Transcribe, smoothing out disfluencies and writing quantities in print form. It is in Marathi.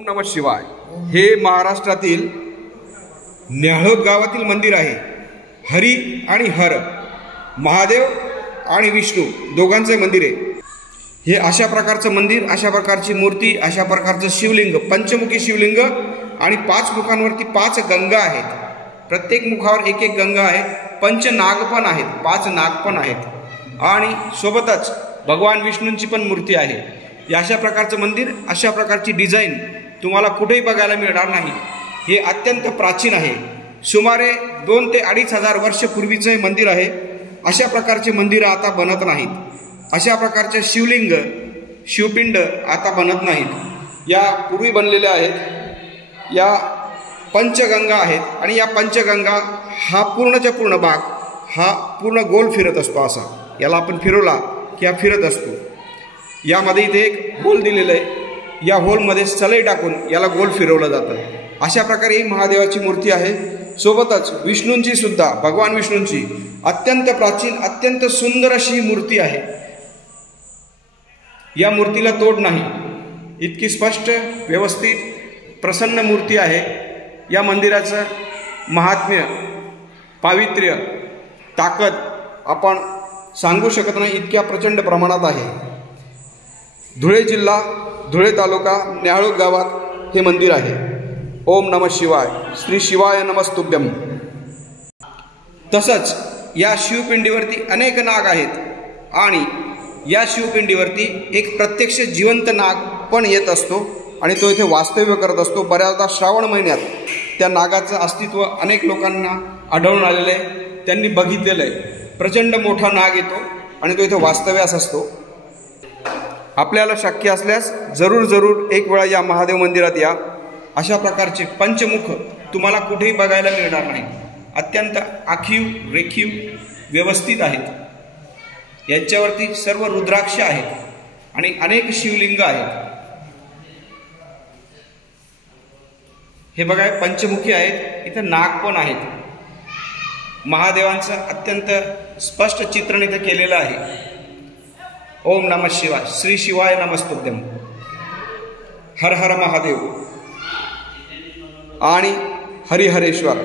नमः शिवाय हे महाराष्ट्रातील न्याहळोद गावातील मंदिर आहे। हरी आणि हर, महादेव आणि विष्णू दोघांचे मंदिर आहे। हे अशा प्रकारचं मंदिर, अशा प्रकारची मूर्ती, अशा प्रकारचं शिवलिंग, पंचमुखी शिवलिंग आणि 5 मुखांवरती 5 गंगा आहेत। प्रत्येक मुखावर एक एक गंगा आहे। पंचनाग पण आहेत, 5 नाग पण आहेत आणि सोबतच भगवान विष्णूंची पण मूर्ती आहे। अशा प्रकारचं मंदिर, अशा प्रकारची डिझाईन तुम्हाला कुठेही बघायला मिळणार नाही। हे अत्यंत प्राचीन आहे। सुमारे 2 ते 2.5 हजार वर्ष पूर्वीचे मंदिर आहे। अशा प्रकारचे मंदिर आता बनत नाहीत। अशा प्रकारचे शिवलिंग, शिवपिंड आता बनत नाहीत। या पूर्वी बनलेल्या आहेत। या पंचगंगा आहेत आणि या पंचगंगा हा पूर्णच्या पूर्ण भाग हा पूर्ण गोल फिरत असतो। असा याला आपण फिरवला की हा फिरत असतो। यामध्ये इथे एक होल दिलेला आहे। या होलमध्ये सलई टाकून याला गोल फिरवलं जातं। अशा प्रकारे ही महादेवाची मूर्ती आहे। सोबतच विष्णूंची सुद्धा, भगवान विष्णूंची अत्यंत प्राचीन, अत्यंत सुंदर अशी ही मूर्ती आहे। या मूर्तीला तोड नाही, इतकी स्पष्ट, व्यवस्थित, प्रसन्न मूर्ती आहे। या मंदिराचं महात्म्य, पावित्र्य, ताकद आपण सांगू शकत नाही, इतक्या प्रचंड प्रमाणात आहे। धुळे जिल्हा, धुळे तालुका, न्याहळोद गावात हे मंदिर आहे। ओम नमः शिवाय, श्री शिवाय नमस्तुभ्यम। तसंच या शिवपिंडीवरती अनेक नाग आहेत आणि या शिवपिंडीवरती एक प्रत्यक्ष जिवंत नाग पण येत असतो आणि तो इथे वास्तव्य करत असतो। बऱ्याचदा श्रावण महिन्यात त्या नागाचं अस्तित्व अनेक लोकांना आढळून आलेलं आहे, त्यांनी बघितलेलं आहे। प्रचंड मोठा नाग येतो आणि तो इथे वास्तव्यास असतो। आपल्याला शक्य असल्यास जरूर एक वेळा या महादेव मंदिरात या। अशा प्रकारचे पंचमुख तुम्हाला कुठेही बघायला मिळणार नाही। अत्यंत आखीव, रेखीव, व्यवस्थित आहेत। यांच्यावरती सर्व रुद्राक्ष आहेत आणि अनेक शिवलिंग आहेत। हे बघा, पंचमुखी आहेत, इथं नाग पण आहेत। महादेवांचं अत्यंत स्पष्ट चित्रण इथं केलेलं आहे। ओम नमः शिवाय, श्री शिवाय नमस्तुभ्यम। हर हर महादेव आणि हरिहरेश्वर।